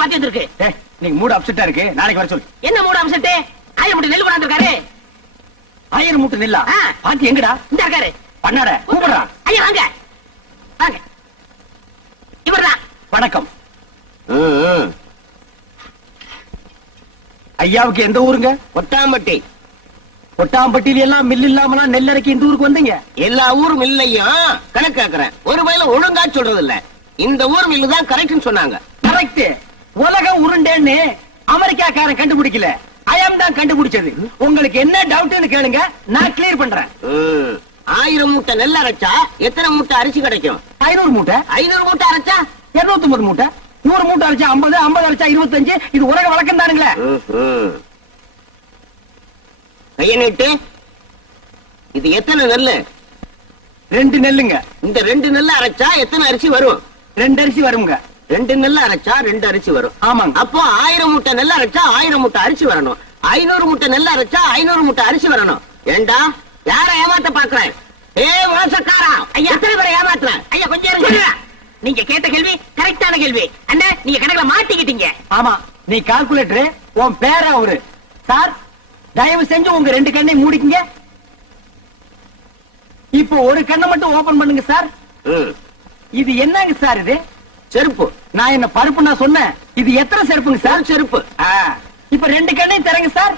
பாத்தி வந்திருக்கு. நீங்க மூடு அப்செட்டா இருக்கு, நாளைக்கு வர சொல்லு. என்ன மூடு அப்செட்? 1000 மூட்டை நெல் கொண்டாந்துருக்காரு. 1000 மூட்டை நெல்லா? பாத்தி எங்கடா? இந்த இருக்காரு. பண்ணாட கூப்பிடுறா. ஐயா வாங்க வாங்க. இவர்தான். வணக்கம். ஐயாவுக்கு எந்த ஊருங்க? கொட்டாம்பட்டி. கொட்டாம்பட்டியில எல்லாம் மில் இல்லாமலாம் நெல் அரைக்கி இந்த ஊருக்கு வந்தீங்க? எல்லா ஊரும் மில்லையும் கணக்கு கேக்குறேன். ஒரு வயல ஒழுங்கா சொல்றது இல்ல. இந்த ஊர் மில்லு தான் கரெக்ட்னு சொன்னாங்க. கரெக்ட். உலகம் உருண்டேன்னு அமெரிக்காக்காரன் கண்டுபிடிக்கல, ஐயம் தான் கண்டுபிடிச்சது. உங்களுக்கு என்ன டவுட்னு கேளுங்க, நான் கிளியர் பண்றேன். 1000 மூட்டை நெல் அரைச்சா எத்தனை மூட்டை அரிசி கிடைக்கும்? 500 மூட்டை. 500 மூட்டை அரைச்சா 250 மூட்டை. 100 மூட்டை அரைச்சா 50, 50 அரைச்சா 25. இது உலக வழக்கம் தானுங்களே. கைய நீட்டு. இது எத்தனை நெல்லு? 2 நெல்லுங்க. இந்த 2 நெல்ல அரைச்சா எத்தனை அரிசி வரும்? 2 அரிசி வருங்க. 2 நெல்ல அரைச்சா 2 அரிசி வரும். ஆமாங்க. அப்போ 1000 மூட்டை நெல் அரைச்சா 1000 மூட்டை அரிசி வரணும். 500 மூட்டை நெல் அரைச்சா 500 மூட்டை அரிசி வரணும். ஏண்டா யார ஏமாத்த பாக்குறேன்? மோசக்காரா, ஐயா எத்தனை பேரை ஏமாத்துறேன்? ஐயா கொஞ்சம் இருங்க. நீங்க கேட்ட கேள்வி கரெக்டான கேள்வி. அண்ணா நீங்க கணக்குல மாட்டிக்கிட்டீங்க. ஆமா, நீ கால்குலேட்டர். உன் பேர அவரு. சார் தயவு செஞ்சு உங்க 2 கண்ணை மூடிக்கங்க. இப்போ ஒரு கண்ணை மட்டும் ஓபன் பண்ணுங்க சார். இது என்னங்க சார்? இது செருப்பு. நான் என்ன பருப்பு நான் சொன்னேன்? இது எத்தனை செருப்புங்க சார்? செருப்பு. இப்ப 2 கண்ணையும் தரங்க சார்.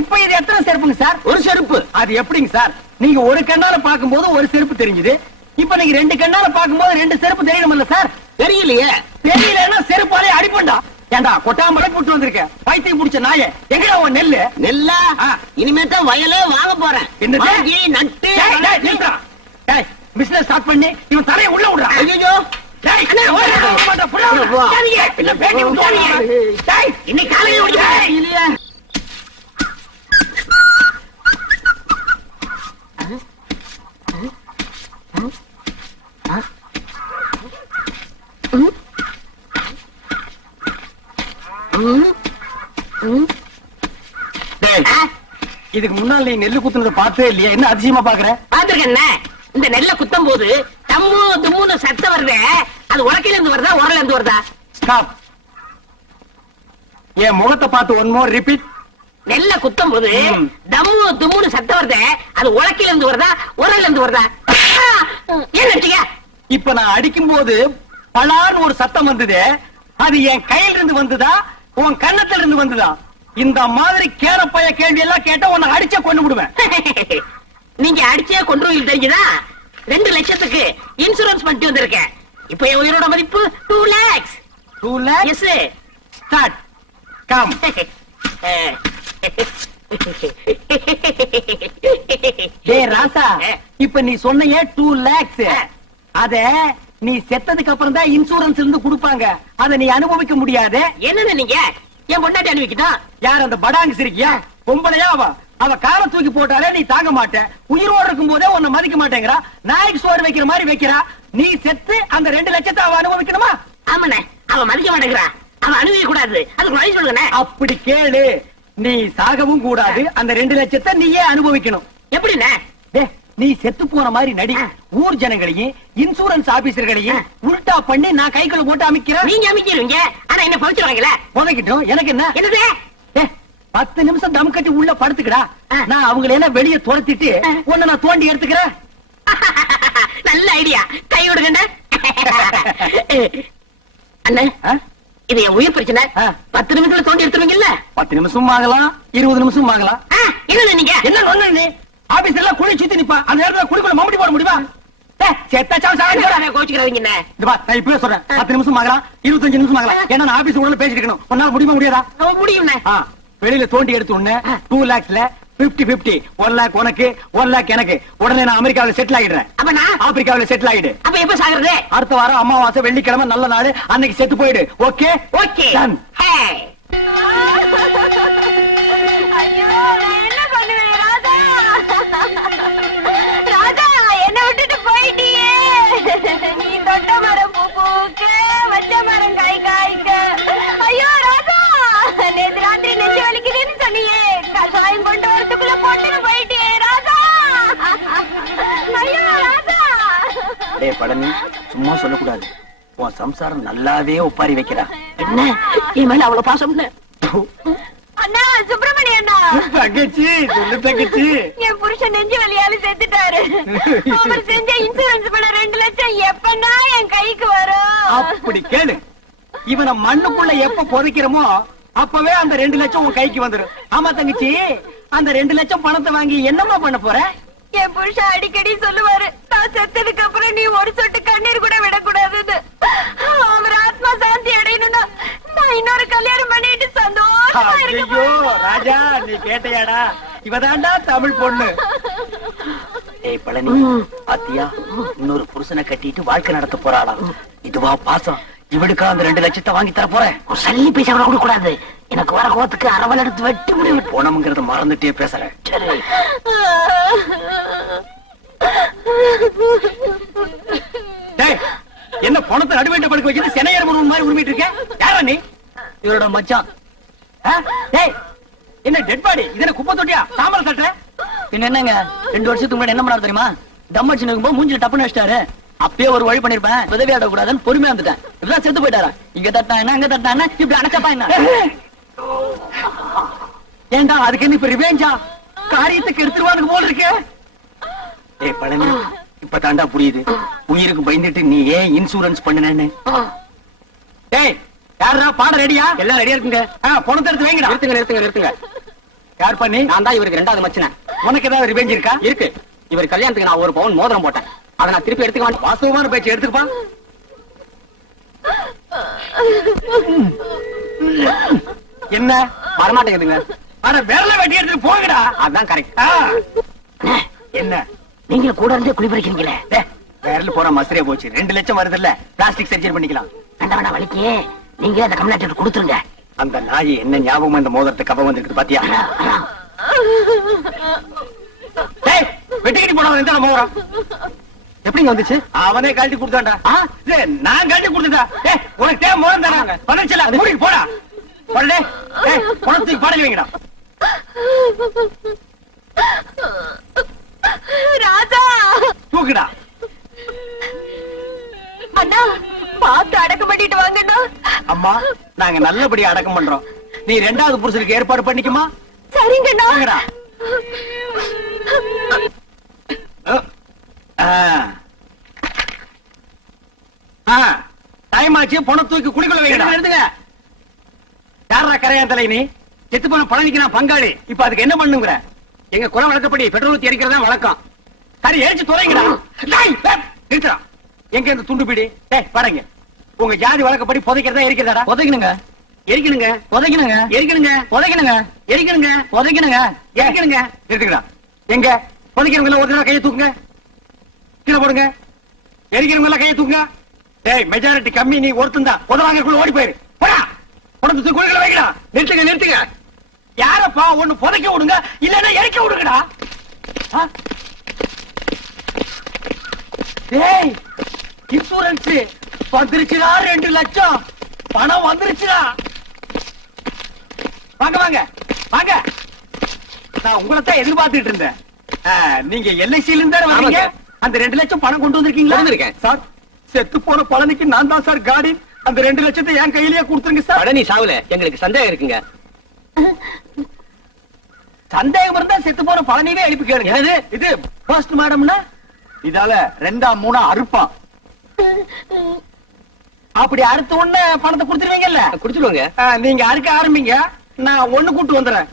இப்ப இது எத்தனை செருப்புங்க சார்? ஒரு செருப்பு. அது எப்படிங்க சார்? நீங்க ஒரு கண்ணால பாக்கும்போது ஒரு செருப்பு தெரிஞ்சது. இப்ப நீங்க 2 கண்ணால பாக்கும்போது 2 செருப்பு தெரியணும்ல சார்? தெரியலையே. தெரியலன்னா செருப்பாலே அடிப்பண்டா. ஏண்டா கொட்டாம்பரை போட்டு வந்திருக்க பைத்தியம் பிடிச்ச நாயே, எங்கடா உன் நெல்லு? நெல்லா? இனிமேதான் வயலே வாங்க போறேன். என்னது? நட்டு பிசினஸ் ஸ்டார்ட் பண்ணி இவன் தலையை உள்ள விடுறா. ஐயோ இன்னைக்கு காலையில இதுக்கு முன்னால நீ நெல்லு குத்துனத பார்த்தே இல்லையா? என்ன அதிசயமா பாக்குற? பாத்துருக்கேன். இந்த நெல்ல குத்தும் போது தம்மு தும்முன்னு சத்தம் வருது. அது உலக்கையில இருந்து வருதா உரல இருந்து வருதா? ஸ்டாப். என் முகத்தை பார்த்து ஒன் மோர் ரிப்பீட். நெல்ல குத்தும் போது தம்மு தும்முன்னு சத்தம் வருது. அது உலக்கையில இருந்து வருதா உரல இருந்து வருதா? ஏன் அடிச்சீங்க? இப்ப நான் அடிக்கும் போது பலான்னு ஒரு சத்தம் வந்தது. அது என் கையில இருந்து வந்ததா உன் கண்ணத்துல இருந்து வந்ததா? இந்த மாதிரி கேரப்பைய கேள்வி எல்லாம் கேட்டா உன்னை அடிச்சே கொண்டு விடுவேன். நீங்க அடிச்சே கொண்டு தெரிஞ்சுதா? 2 லட்சத்துக்கு இன்சூரன்ஸ் பண்ணிட்டு வந்திருக்கேன். இப்ப என் உயிரோட மதிப்பு 2 lakhs. 2 lakhs? Yes. Start. Come. டேய் ராசா, இப்ப நீ சொன்னையே 2 lakhs. அத நீ செத்ததுக்கு அப்புறம் தான் இன்சூரன்ஸ் இருந்து கொடுப்பாங்க. அத நீ அனுபவிக்க முடியாது. என்னன்னு நீங்க என் பொண்டாட்டி அனுபவிக்கிட்டோம். யார் அந்த படாங்கு சிரிக்கியா? பொம்பளையா அவ? அவ காலை தூக்கி போட்டாலே நீ தாங்க மாட்ட. உயிரோடு இருக்கும் போதே உன்னை மதிக்க மாட்டேங்கிறா. நாய்க்கு சோறு வைக்கிற மாதிரி வைக்கிறா. நீ செத்து அந்த 2 லட்சத்தை அவ அனுபவிக்கணுமா? ஆமாண்ணே, அவ மதிக்க மாட்டேங்கிறா. அவ அனுபவிக்க கூடாது. அதுக்கு வழி சொல்லுங்க. அப்படி கேளு. நீ சாகவும் கூடாது, அந்த 2 லட்சத்தை நீயே அனுபவிக்கணும். எப்படிண்ணே? நீ செத்து போன மாதிரி நடி. ஊர் ஜனங்களையும் இன்சூரன்ஸ் ஆபீசர்களையும் உல்டா பண்ணி நான் கைக்குள்ள போட்டு அமைக்கிறேன். நீங்க அமைக்கிறீங்க, ஆனா என்ன பவிச்சிருவாங்கல்ல? புதைக்கிட்டோம். எனக்கு என்ன? என்னது? 10 நிமிஷம் தம் கட்டி உள்ள படுத்துக்கடா. நான் அவங்களை எல்லாம் வெளியே துரத்திட்டு உன்னை நான் தோண்டி எடுத்துக்கிறேன். நல்ல ஐடியா. கை விடுங்க அண்ணே. இது என் உயிர் பிரச்சனை. 10 நிமிஷத்துல தோண்டி எடுத்துருவீங்கல்ல? 10 நிமிஷம் ஆகலாம், 20 நிமிஷம் ஆகலாம். என்ன நீங்க என்ன ஒண்ணு? நீ ஆபீஸ் எல்லாம் குழி சுத்தி நிப்பா. அந்த நேரத்துல குழிக்குள்ள மம்படி போட முடியுமா? கோச்சுக்கிறாதீங்க. நான் இப்பவே சொல்றேன். 10 நிமிஷம் ஆகலாம், 25 நிமிஷம் ஆகலாம். ஏன்னா நான் ஆபீஸ் உடனே பேசிட்டு இருக்கணும். உன்னால முடியுமா முடியாதா? முடியும். வெளியில தோண்டி எடுத்து உடனே 2 lakhsல 50-50. 1 lakh உனக்கு, 1 lakh எனக்கு. உடனே நான் அமெரிக்காவில செட்டில் ஆகிடுறேன். அப்ப நான் ஆப்பிரிக்காவில செட்டில் ஆகிடு. அப்ப எப்ப சாகுறது? அடுத்த வாரம் அமாவாசை வெள்ளிக்கிழமை நல்ல நாள், அன்னைக்கு செத்து போயிடு. Okay okay. ஐயோ, நான் என்ன பண்ணுவேன் ராதா? ராதா, என்ன விட்டுட்டு போயிட்டியே. நீ தொட்ட மரம் பூ பூக்க, வச்ச மரம் காய் காய்க்க. ஐயோ ராதா, நேத்து ராத்திரி நெஞ்சு வலிக்குதுன்னு சொன்னியே, கஷாயம் கொண்டு வரதுக்குள்ள போட்டுன்னு போயிட்டியே ராதா. ஐயோ ராதா. பழனி, சும்மா சொல்லக்கூடாது. உன் சம்சாரம் நல்லாவே ஒப்பாரி வைக்கிறா. என்ன என் மேல அவ்வளவு பாசம் இல்ல? அண்ணா சுப்பிரமணிய அண்ணா, தங்கச்சி சொல்லு தங்கச்சி. என் புருஷன் நெஞ்சு வலியால செத்துட்டாரு. அவர் செஞ்ச இன்சூரன்ஸ் பண்ண 2 லட்சம் எப்பன்னா என் கைக்கு வரும்? அப்படி கேளு. இவனை மண்ணுக்குள்ள எப்ப புதைக்கிறோமோ அப்பவே அந்த 2 லட்சம் உன் கைக்கு வந்துரும். ஆமா தங்கச்சி, அந்த 2 லட்சம் பணத்தை வாங்கி என்னமா பண்ண போற? என் புருஷன் அடிக்கடி சொல்லுவாரு, நான் செத்ததுக்கு அப்புறம் நீ ஒரு சொட்டு கண்ணீர் கூட விடக்கூடாதுன்னு. அவர் ஆத்மா சாந்தி அடையணும்னா நான் இன்னொரு கல்யாணம் பண்ணிட்டு சந்தோஷமா இருக்க ஐயோ போறேன். ராஜா, நீ கேட்டையாடா? இவதாண்டா தமிழ் பொண்ணு. ஏய் பழனி, பாத்தியா இன்னொரு புருஷனை கட்டிட்டு வாழ்க்கை நடத்த போறாளா? இதுவா பாசம்? இவனுக்கு அந்த 2 லட்சத்தை வாங்கி தர போறேன். சல்லி பைசா கூட கொடுக்க கூடாது. எனக்கு வர கோத்துக்கு அரவல் எடுத்து வெட்டி முடிவு போனோம்ங்கிறத மறந்துட்டே பேசுறேன். சரி. டேய், என்ன பணத்தை நடுவேட்ட படுக்க வச்சுட்டு சென்னையர் முருகன் மாதிரி உருமிட்டு இருக்க? யாரா நீ? இவரோட மச்சான். டேய், என்ன டெட் பாடி? இதென்ன குப்பை தொட்டியா? சாம்பல் தட்ட? பின்ன என்னங்க, 2 வருஷத்துக்கு முன்னாடி என்ன பண்ணாரு தெரியுமா? தம் அடிச்சு நிக்கும்போது மூஞ்சில டப்புன்னு வச்சிட்டாரு. அப்பயே ஒரு வழி பண்ணிருப்பேன், உதவி ஆட கூடாதுன்னு பொறுமையா வந்துட்டேன். இப்பதான் செத்து போயிட்டாரா? இங்க தட்டா என்ன, அங்க தட்டா என்ன, இப்படி அடைச்சப்பா என்ன? ஏண்டா அதுக்கு என்ன இப்ப ரிவேஞ்சா? காரியத்துக்கு எடுத்துருவானுக்கு போல இருக்கு. ஏய் பழனி, இப்ப தாண்டா புரியுது உயிருக்கு பயந்துட்டு நீ ஏன் இன்சூரன்ஸ் பண்ணுனேன்னு. டேய், யாரா பாட ரெடியா? எல்லாம் ரெடியா இருக்குங்க. பணத்தை எடுத்து வைங்கடா. நிறுத்துங்க. யார் பண்ணி? நான் தான் இவருக்கு 2வது மச்சனேன். உனக்கு ஏதாவது ரிவேஞ்ச் இருக்கா? இருக்கு. இவர் கல்யாணத்துக்கு நான் 1 பவுன் மோதிரம் போட்டேன். அதை நான் திருப்பி எடுத்துக்க மாட்டேன். வாஸ்தவமான பேச்சு எடுத்துக்கப்பா. என்ன வரமாட்டேங்குதுங்க. அட விரல வெட்டி எடுத்துட்டு போங்கடா. அதான் கரெக்ட். என்ன நீங்க கூட இருந்தே குளிப்பறிக்கிறீங்களே. விரல் போற மசரே போச்சு. 2 லட்சம் வருது இல்ல, பிளாஸ்டிக் சர்ஜரி பண்ணிக்கலாம். வேண்டாம் வலிக்கு நீங்க அந்த கம்யூனிட்டி கொடுத்துருங்க. அந்த நாய் என்ன ஞாபகம் இந்த மோதிரத்தை கப வந்திருக்கு பாத்தியா? டேய், வெட்டிக்கிட்டு போனவன் எந்த மோதிரம் எப்படிங்க வந்துச்சு? அவனே கழட்டி கொடுத்தாண்டா. நான் கழட்டி கொடுத்துட்டா. உனக்கு தேவை மோதிரம் தராங்க. வந்துச்சுல, மூடிக்கு போடா. போடே. பணத்துக்கு பாடலி வைங்கடா. ராஜா தூக்குடா. அண்ணா, பார்த்து அடக்கம் பண்ணிட்டு வாங்கண்ணா. அம்மா, நாங்க நல்லபடியா அடக்கம் பண்றோம். நீ 2வது புருஷனுக்கு ஏற்பாடு பண்ணிக்குமா? சரிங்கண்ணா. வாங்கடா. டைம் ஆச்சு, பணம் தூக்கி குளிக்குள்ள வைங்கடா. எடுத்துங்க. யாரா கரையான் தலை நீ? செத்து போன பழனிக்கு நான் பங்காளி. இப்ப அதுக்கு என்ன பண்ணுங்கிற? எங்க குலம் வழக்கப்படி பெட்ரோல் ஊத்தி எரிக்கிறதா வழக்கம். சரி, எரிச்சு துறைங்கடா. நிறுத்தா. எங்க இந்த துண்டு பீடி? பாருங்க, உங்க ஜாதி வழக்கப்படி புதைக்கிறதா எரிக்கிறதா? உதைக்கணுங்க, எரிக்கணுங்க, உதைக்கணுங்க, எரிக்கணுங்க, உதைக்கணுங்க, எரிக்கணுங்க, உதைக்கணுங்க, எரிக்கணுங்க. எடுத்துக்கடா. எங்க புதைக்கிறவங்க எல்லாம் ஒரு கையை தூக்குங்க, கீழே போடுங்க. எரிக்கிறவங்க எல்லாம் கையை தூக்குங்க. டேய், மெஜாரிட்டி கம்மி, நீ ஒருத்தன் தான். புதவாங்கக்குள்ள ஓடி போயிரு. போடா, உடம்பு குளிக்கல வைக்கடா. நிறுத்துங்க. யாரப்பா? ஒண்ணு புதைக்க விடுங்க, இல்லன்னா எரிக்க விடுங்கடா. டேய், இன்சூரன்ஸ் வந்துருச்சுடா. 2 லட்சம் பணம் வந்துருச்சுடா. வாங்க. நான் உங்களைத்தான் எதிர்பார்த்துட்டு இருந்தேன். நீங்க LIC-ல இருந்தா வரீங்க. அந்த 2 லட்சம் பணம் கொண்டு வந்திருக்கீங்களா? வந்திருக்கேன். சார், செத்து போன பழனிக்கு நான் தான் சார் காடி. அந்த 2 லட்சத்தை என் கையிலேயே கொடுத்துருங்க சார். பழனி சாவுல எங்களுக்கு சந்தேகம் இருக்குங்க. சந்தேகம் இருந்தா செத்து போன பழனிவே எழுப்பி கேளுங்க. இது போஸ்ட் மாடம்னா இதால 2ஆ 3ஆ அறுப்பான். அப்படி அறுத்த உடனே பணத்தை கொடுத்துருவீங்கல்ல? குடிச்சிடுவாங்க. நீங்க அறுக்க ஆரம்பிங்க, நான் ஒண்ணு கூட்டு வந்துடுறேன்.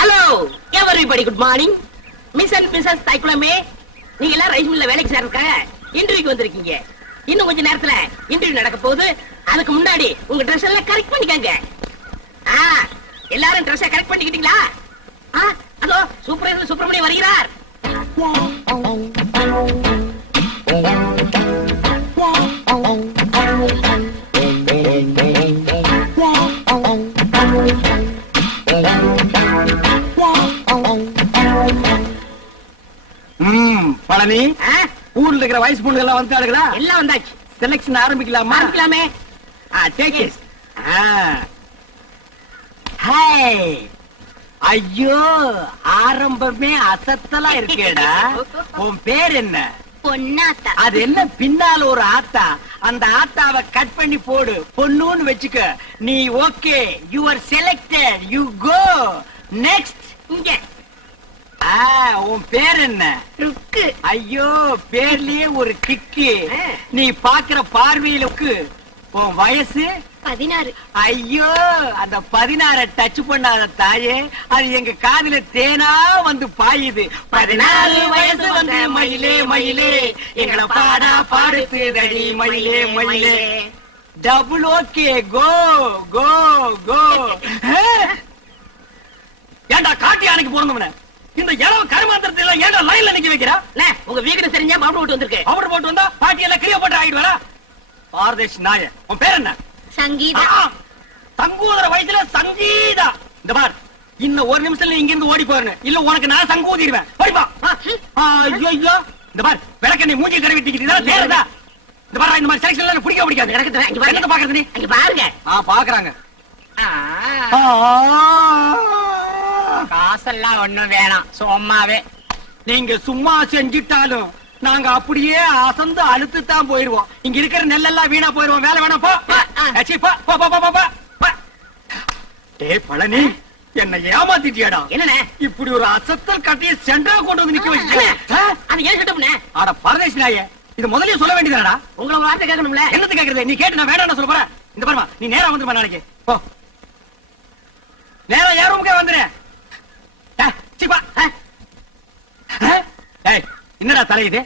Hello everybody, good morning. Miss and missus தைக்குளமே, நீங்க எல்லாம் ரைஸ் மில்ல வேலைக்கு சேர்க்க இன்டர்வியூக்கு வந்திருக்கீங்க. இன்னும் கொஞ்ச நேரத்துல இன்டர்வியூ நடக்க போகுது. அதுக்கு முன்னாடி உங்க ட்ரெஸ் எல்லாம் கரெக்ட் பண்ணிக்கங்க. எல்லாரும் ட்ரெஸ் கரெக்ட் பண்ணிக்கிட்டீங்களா? அதோ சூப்பர் சுப்பிரமணியம் வருகிறார். பழனி, ஊர்ல இருக்கிற வயசு பொண்ணுங்க எல்லாம் வந்துட்டாங்களா? எல்லாம் வந்தாச்சு. செலக்ஷன் ஆரம்பிக்கலாமா? ஆரம்பிக்கலாமே. Take it. ஹாய். ஐயோ ஆரம்பமே அசத்தலா இருக்கேடா. உன் பேர் என்ன? பொன்னாத்தா. அது என்ன பின்னால ஒரு ஆத்தா? அந்த ஆத்தாவை கட் பண்ணி போடு, பொண்ணுன்னு வச்சுக்க. நீ okay, you are selected, you go next. இங்க உன் பேர் என்ன? ருக்கு. ஐயோ பேர்லயே ஒரு கிக்கு. நீ பாக்குற பார்வையிலுக்கு. உன் வயசு? 16. ஐயோ அந்த 16 டச் பண்ணாத தாயே, அது எங்க காதுல தேனா வந்து பாயுது. 14 வயசு வந்து மயிலே மயிலே எங்களை பாடா பாடுத்துதடி மயிலே மயிலே. டபுள் ஓகே, கோ கோ கோ. ஏண்டா காட்டி யானைக்கு போறோம்னு இந்த இளவு கருமாந்திரத்தை எல்லாம் ஏண்டா லைன்ல நிக்க வைக்கிறா? உங்க வீடு தெரிஞ்சா மாப்பிள விட்டு வந்திருக்கு. பவுடர் போட்டு வந்தா பாட்டி எல்லாம் கிளிய போட்டு ஆயிடுவாரா? பாரதேஷ் நாய. உன் பேர் என்ன? சங்கீதா. சங்கூதர வயசுல சங்கீதா. இந்த பார், இன்னும் ஒரு நிமிஷத்துல இங்க இருந்து ஓடி போறேன், இல்ல உனக்கு நான் சங்கூதிடுவேன். ஓடிப்பா. ஐயோ இந்த பார், விளக்கண்ணை மூஞ்சி தடவி தீக்கிட்டு நேரதா. இந்த பார், இந்த மாதிரி செலக்ஷன் எல்லாம் பிடிக்க பிடிக்காது. எனக்கு பாக்குறது நீ அங்க பாருங்க. பாக்குறாங்க. காசெல்லாம் ஒண்ணும் வேணாம், சும்மாவே. நீங்க சும்மா செஞ்சிட்டாலும் நாங்க அப்படியே அசந்து அழுத்து தான் போயிருவோம். இங்க இருக்கிற நெல்லெல்லாம் வீணா போயிருவோம். வேலை வேணாம் போ. போ போ போ போ. டேய் பழனி, என்ன ஏமாத்திட்டியாடா. என்னண்ணே இப்படி ஒரு அசத்தல் கட்டிய சென்டரா கொண்டு வந்து நிக்க வச்சிட்டியா? அது ஏன் கிட்டம்னே? அட பரதேஷ் நாயே, இது முதல்லயே சொல்ல வேண்டியதாடா. உங்களை வார்த்தை கேட்கணும்ல. என்னது கேக்குறது? நீ கேட்டு நான் வேண்டாம் சொல்ல போறேன். இந்த பாருமா, நீ நேரா வந்துருமா நாளைக்கு. போ நேரா யார் ரூமுக்கே வந்துரு. என்னடா தலை இது?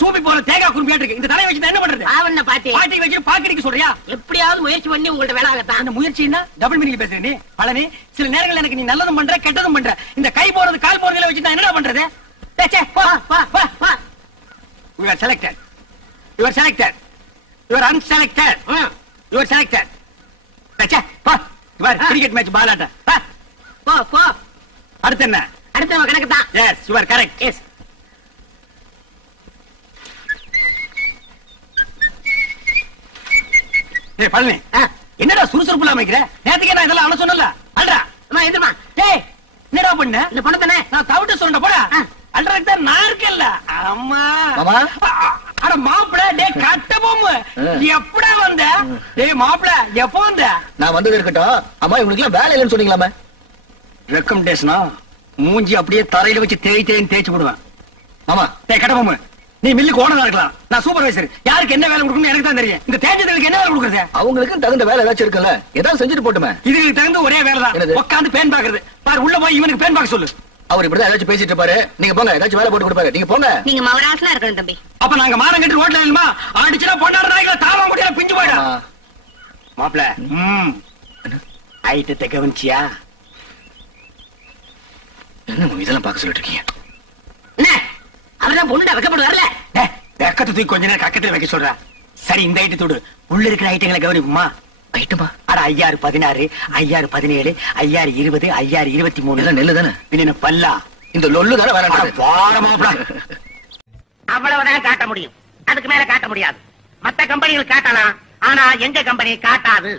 சூப்பி போற தேங்காய் குறும்பியா இருக்கு. இந்த தலையை வச்சு என்ன பண்றது? ஆவண்ண பாட்டி பாட்டி வச்சு பாக்கிடிக்கு சொல்றியா? எப்படியாவது முயற்சி பண்ணி உங்கள்ட்ட வேலை ஆகத்தான். அந்த முயற்சின்னா டபுள் மீனிங் பேசுற நீ பழனி. சில நேரங்கள் எனக்கு நீ நல்லதும் பண்ற கெட்டதும் பண்ற. இந்த கை போறது கால் போறதுல வச்சு நான் என்னடா பண்றது? You are selected. You are selected. You are unselected. You are selected. போ. You are cricket match பாலாட்ட. போ போ. அடுத்து என்ன? அடுத்த கணக்கு தான். Yes, you are correct. Yes. டேய் பழனி, என்னடா சுறுசுறுப்பு இல்லாம இருக்கிற? நேத்துக்கே நான் இதெல்லாம் அவன சொன்னல. அல்றா அம்மா எந்திரமா. டேய் என்னடா பண்ண? இந்த பணத்தானே நான் தவிட்டு சொல்றேன் போடா. அல்றதுக்கு தான் நான் இருக்கேன்ல. அம்மா மாமா. அட மாப்பிள, டேய் கட்ட பொம்மு, எப்படா வந்த? டேய் மாப்பிள, எப்போ வந்த? நான் வந்தது இருக்கட்டும். அம்மா இவங்களுக்கு எல்லாம் வேலை இல்லைன்னு சொன்னீங்களாமே. ரெக்கமெண்டேஷனா? மூஞ்சி அப்படியே தரையில வச்சு தேய்ன்னு தேய்ச்சு விடுவேன். மாமா டேய் கட்ட பொம்மு, நீ மில்லுக்கு ஓனரா இருக்கலாம், நான் சூப்பர்வைசர். யாருக்கு என்ன வேலை கொடுக்கணும் எனக்கு தான் தெரியும். இந்த தேஞ்சதுக்கு என்ன வேலை கொடுக்கறது? அவங்களுக்கு தகுந்த வேலை ஏதாச்சும் இருக்குல்ல, ஏதாவது செஞ்சுட்டு போட்டுமே. இதுக்கு தகுந்த ஒரே வேலை தான், என்னது? உட்காந்து பேன் பாக்குறது. பாரு உள்ள போய் இவனுக்கு பேன் பாக்க சொல்லு. அவர் இப்படிதான் ஏதாச்சும் பேசிட்டு இருப்பாரு. நீங்க போங்க, ஏதாச்சும் வேலை போட்டு கொடுப்பாரு. நீங்க போங்க. நீங்க மவராசனா இருக்கணும் தம்பி. அப்ப நாங்க மானம் கட்டி ரோட்ல இல்லமா அடிச்சுனா பொண்டாட நாய்களை தாவ முடியல, பிஞ்சு போயிடா. மாப்ள ஐட்டத்தை கவனிச்சியா? என்ன இதெல்லாம் பார்க்க சொல்லிட்டு இருக்கீங்க? என்ன அவர்தான் பொண்ணுடா வைக்கப்படுவார்ல. வெக்கத்தை தூக்கி கொஞ்ச நேரம் கக்கத்துல வைக்க சொல்ற. சரி இந்த ஐட்டத்தோடு உள்ள இருக்கிற ஐட்டங்களை கவனிக்குமா? ஐட்டமா? அட 5016, 5017, 5020, 5023 இதெல்லாம் நெல்லு தானே? பின்ன பல்லா இந்த லொல்லு தானே வேலை. வாரமாப்ள அவ்வளவுதான் காட்ட முடியும், அதுக்கு மேல காட்ட முடியாது. மத்த கம்பெனிகள் காட்டலாம், ஆனா எங்க கம்பெனி காட்டாது.